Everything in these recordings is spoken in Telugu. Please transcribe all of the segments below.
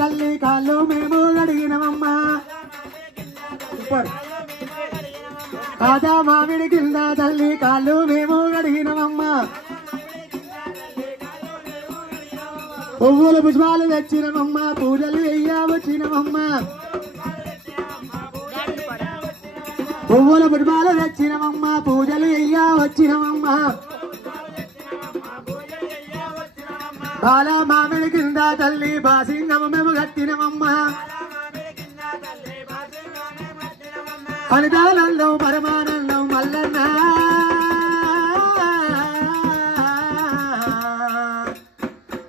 తల్లి కాళ్ళు మేము అడిగినమమ్మా తాజా మామిడి కింద తల్లి కాళ్ళు మేము అడిగినమమ్మా పువ్వుల పుష్పాలు తెచ్చినమమ్మా పూజలు వెయ్య వచ్చినమమ్మా పువ్వుల పుష్పాలు తెచ్చినమమ్మా పూజలు వెయ్య వచ్చినమమ్మా బాల మామిడి కింద తల్లి బాసింగము మేము కట్టినమమ్మా అనిదానందం పరమానందం మల్లన్న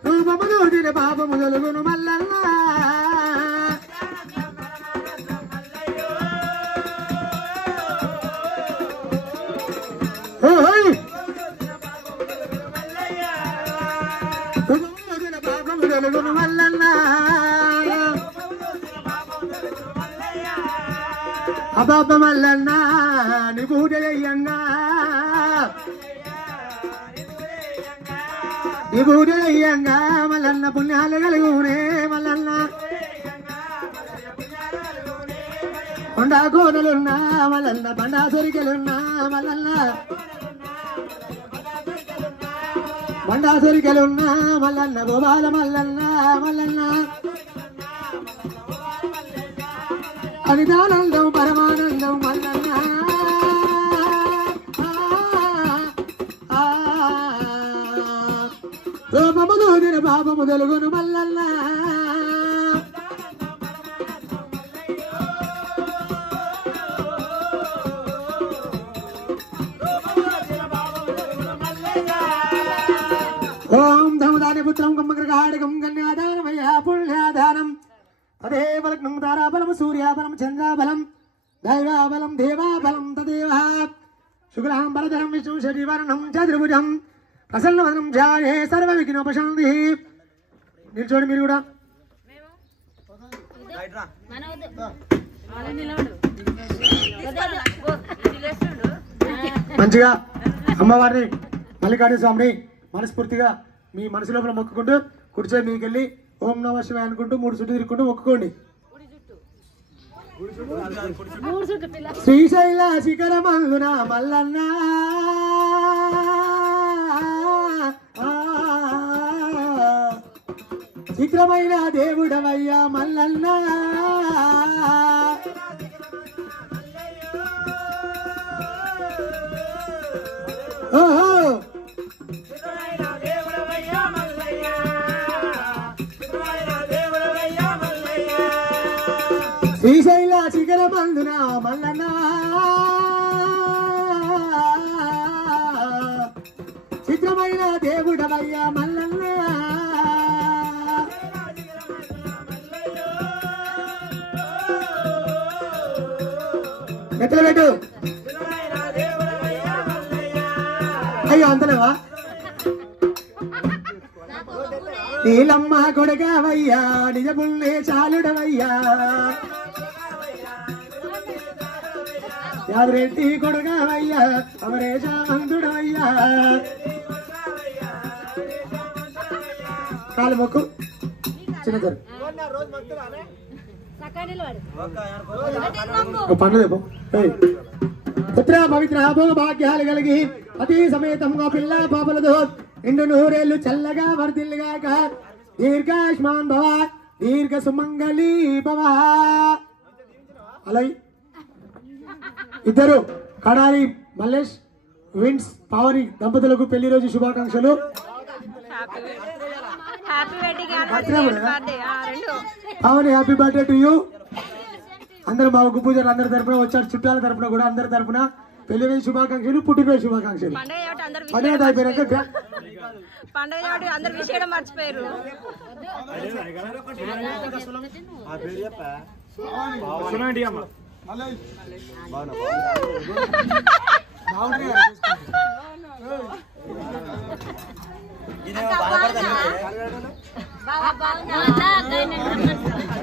రూపములు దిన పాపము తొలుగును మల్లన్న అబాబ మల్లన్న నీ పూజయ్యంగా నీ పూజయ్యంగా మల్లన్న పుణ్యాలు కలుగునే మల్లన్న కొండా కోనలున్నా మల్లన్న బండా సొరికెలున్నా మల్లన్న బండా సొరికెలున్నా మల్లన్న గోపాల మల్లన్న మల్లన్న అనిదానందం పరమానందం మల్లన్న రూపములు దిన పాపము తొలుగును మల్లన్న ఓం ధమదాని పుత్రం కమ్మగ్రహాడకం కన్యాదానమయ్యా పుణ్యాదానం తదేవ లగ్నం తారాబలం సూర్యాబలం చంద్రాబలం దైవాబలం దేవాబలం తదేవ శుక్లాం బలధరం విష్ణు శరీవర్ణం చతుర్భుజం ప్రసన్నవదనం ధ్యాయే సర్వ విఘ్నోపశాంతి. నిల్చోండి మీరు కూడా. మంచిగా అమ్మవారిని మల్లికార్జున స్వామిని మనస్ఫూర్తిగా మీ మనసు లోపల మొక్కుకుంటూ కూర్చొని మీకు వెళ్ళి ఓం నమ శివాయ అనుకుంటూ 3 చుట్టూ తిరుగుకుంటూ మొక్కుకోండి. శ్రీశైల శిఖరమందున మల్లన్న చిత్రమైన దేవుడవయ్యా మల్లన్న ఓహో శ్రీశైల శిఖరమందున మల్లన్న చిత్రమైన దేవుడవయ్యా మల్లన్న ఎట్లా పెట్టు అయ్యో అంతలేవా నీలమ్మ కొడగవయ్యా నిజముల్నే చాలుడవయ్యా యాదరెడ్డి కొడగవయ్యా అమరేశామంతుడవయ్యా కాలు మొక్కు చిన్నగారు పండుగ పుత్ర పవిత్ర భోగ భాగ్యాలు కలిగి అతి సమేతంగా పిల్ల పాపలతో 2 నూరేళ్లు చల్లగా వర్ధిల్లుగాక దీర్ఘాయుష్మాన్ భవ దీర్ఘ సుమంగళీ భవ. అలాగే ఇద్దరు కడారి మల్లేష్ విన్స్ పావని దంపతులకు పెళ్లి రోజు శుభాకాంక్షలు. Pavani happy birthday to you. అందరూ మా ఒగ్గు పూజలు అందరి తరపున వచ్చారు, చుట్టాల తరపున కూడా అందరి తరపున పెళ్లి రోజు శుభాకాంక్షలు, పుట్టినరోజు శుభాకాంక్షలు. పండుగ అయిపోయాక పండుగ అందరు విషయం మర్చిపోయారు.